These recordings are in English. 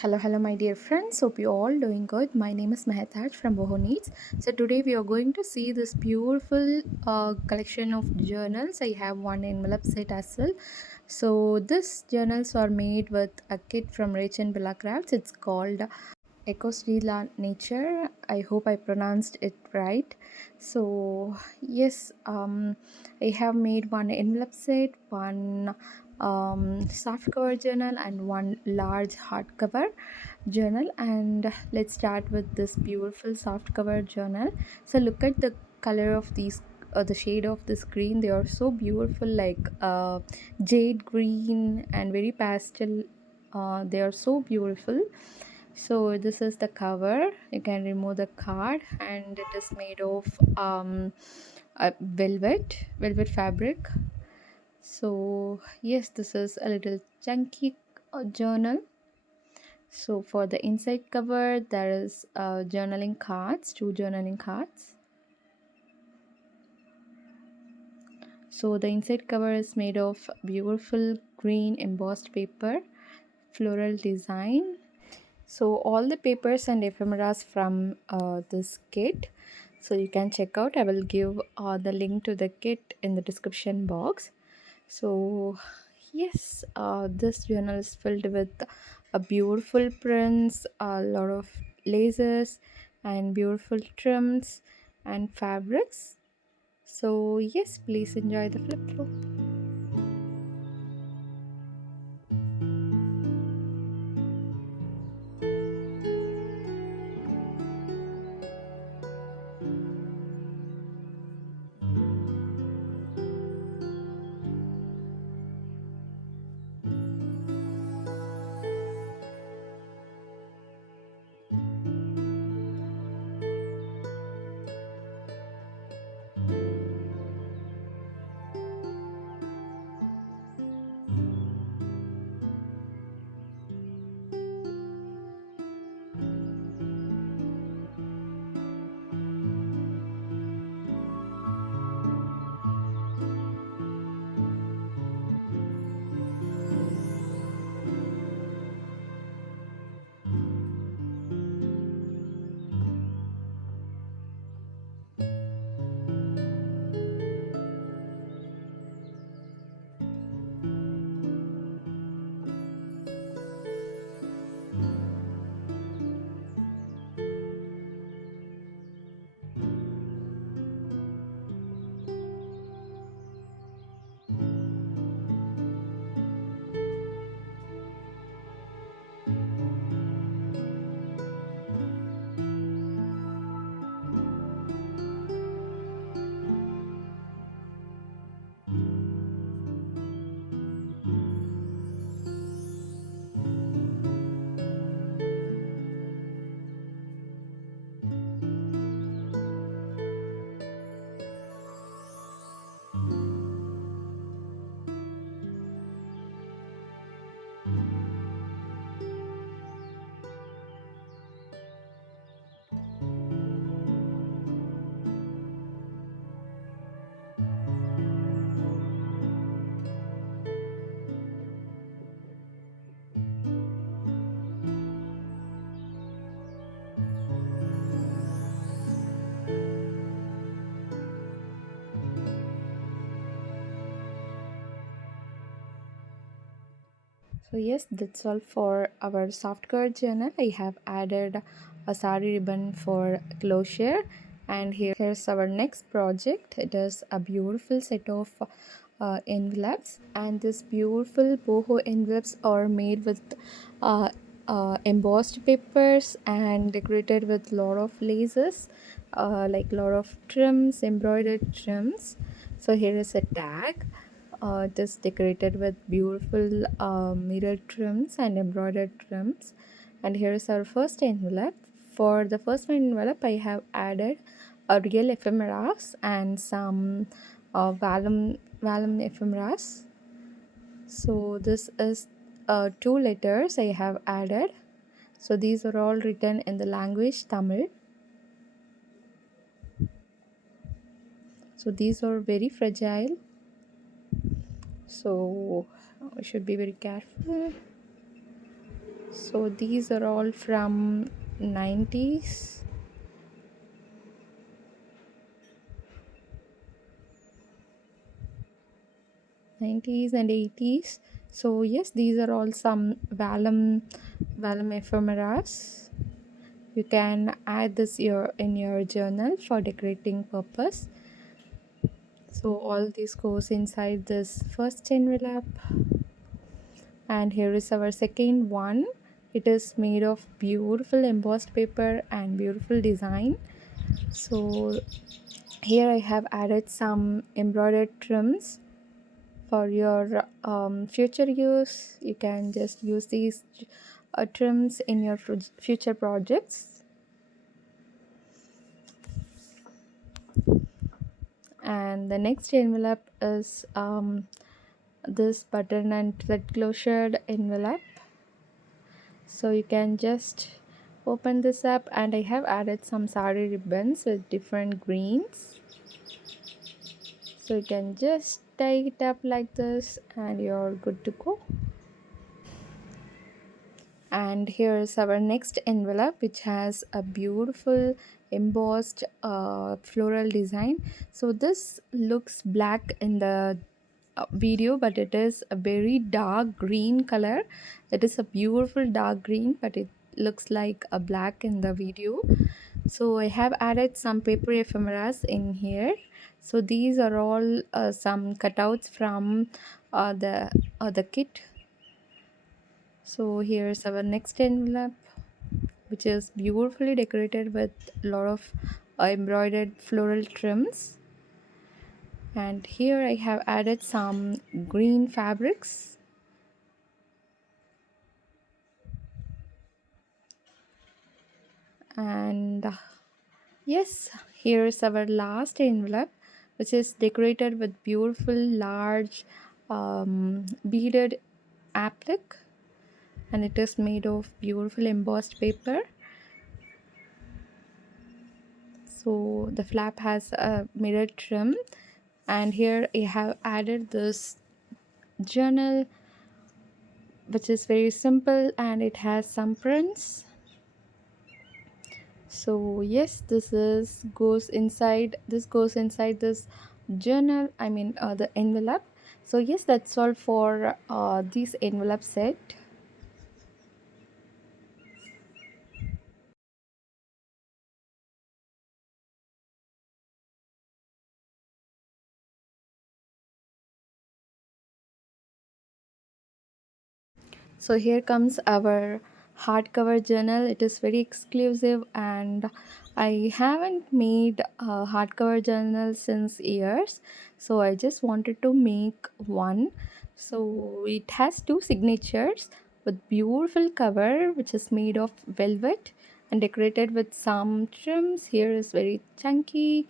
Hello, my dear friends. Hope you all doing good. My name is Mehetaj from Boho. So today we are going to see this beautiful collection of journals. I have one envelope set as well. So these journals are made with a kit from Rich and Bella Crafts. It's called Échos de la Nature. I hope I pronounced it right. So yes, I have made one envelope set, one soft cover journal, and one large hardcover journal. And let's start with this beautiful soft cover journal. So look at the color of these. The shade of this green, they are so beautiful, like jade green and very pastel. They are so beautiful. So this is the cover. You can remove the card, and it is made of a velvet fabric. So yes, this is a little chunky journal. So for the inside cover, there is journaling cards, two journaling cards. So the inside cover is made of beautiful green embossed paper, floral design. So all the papers and ephemeras from this kit, so you can check out. I will give the link to the kit in the description box. So yes, this journal is filled with a beautiful prints, a lot of lasers and beautiful trims and fabrics. So yes, please enjoy the flip through. So yes, that's all for our softcore journal. I have added a sari ribbon for closure, and here's our next project. It is a beautiful set of envelopes, and this beautiful boho envelopes are made with embossed papers and decorated with lot of laces, like lot of trims, embroidered trims. So here is a tag. It is decorated with beautiful mirror trims and embroidered trims. And here is our first envelope. For the first envelope, I have added a real ephemeras and some vellum ephemeras. So this is two letters I have added. So these are all written in the language Tamil. So these are very fragile. So we should be very careful. So these are all from 90s, 90s and 80s. So yes, these are all some vellum ephemeras. You can add this in your journal for decorating purpose. So all this goes inside this first envelope, and here is our second one. It is made of beautiful embossed paper and beautiful design. So here I have added some embroidered trims for your future use. You can just use these trims in your future projects. And the next envelope is this button and thread closure envelope. So you can just open this up, and I have added some sari ribbons with different greens. So you can just tie it up like this and you're good to go. And here's our next envelope, which has a beautiful embossed floral design. So this looks black in the video, but it is a very dark green color. It is a beautiful dark green, but it looks like a black in the video. So I have added some paper ephemeras in here. So these are all some cutouts from the kit. So here's our next envelope, which is beautifully decorated with a lot of embroidered floral trims. And here I have added some green fabrics. And yes, here's our last envelope, which is decorated with beautiful large beaded applique, and it is made of beautiful embossed paper. So the flap has a mirror trim, and here I have added this journal, which is very simple, and it has some prints. So yes, this goes inside this journal, I mean the envelope. So yes, that's all for this envelope set. So here comes our hardcover journal. It is very exclusive, and I haven't made a hardcover journal since years. So I just wanted to make one. So it has two signatures with beautiful cover, which is made of velvet and decorated with some trims. Here is very chunky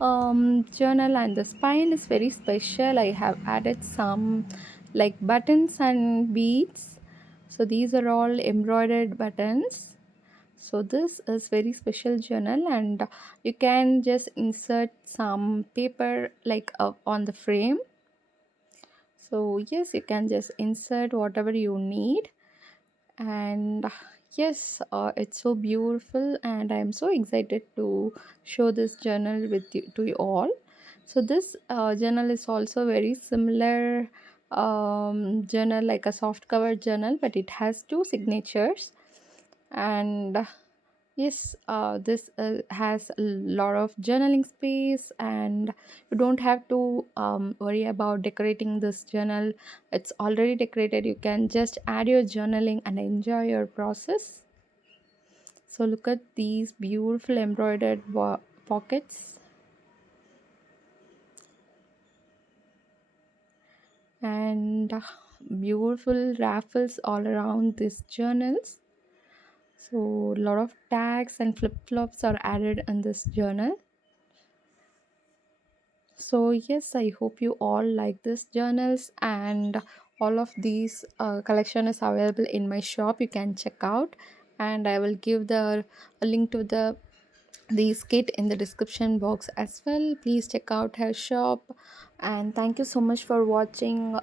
journal, and the spine is very special. I have added some like buttons and beads. So these are all embroidered buttons. So this is very special journal, and you can just insert some paper like on the frame. So yes, you can just insert whatever you need. And yes, it's so beautiful, and I'm so excited to show this journal with you to you all. So this journal is also very similar journal, like a soft cover journal, but it has two signatures. And yes, this has a lot of journaling space, and you don't have to worry about decorating this journal. It's already decorated. You can just add your journaling and enjoy your process. So look at these beautiful embroidered pockets, and beautiful raffles all around these journals. So a lot of tags and flip-flops are added in this journal. So yes, I hope you all like this journals, and all of these collection is available in my shop. You can check out, and I will give the a link to these kit in the description box as well. Please check out her shop, and thank you so much for watching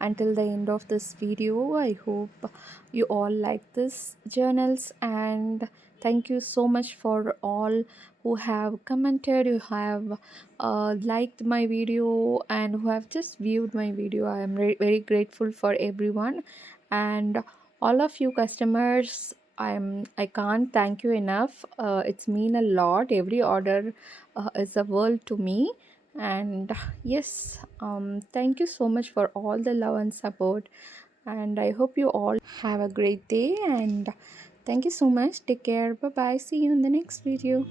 until the end of this video. I hope you all like this journals, and thank you so much for all who have commented, who have liked my video, and who have just viewed my video. I am very grateful for everyone, and all of you customers. I can't thank you enough. It's mean a lot. Every order is a world to me. And yes, thank you so much for all the love and support. And I hope you all have a great day. And thank you so much. Take care. Bye bye. See you in the next video.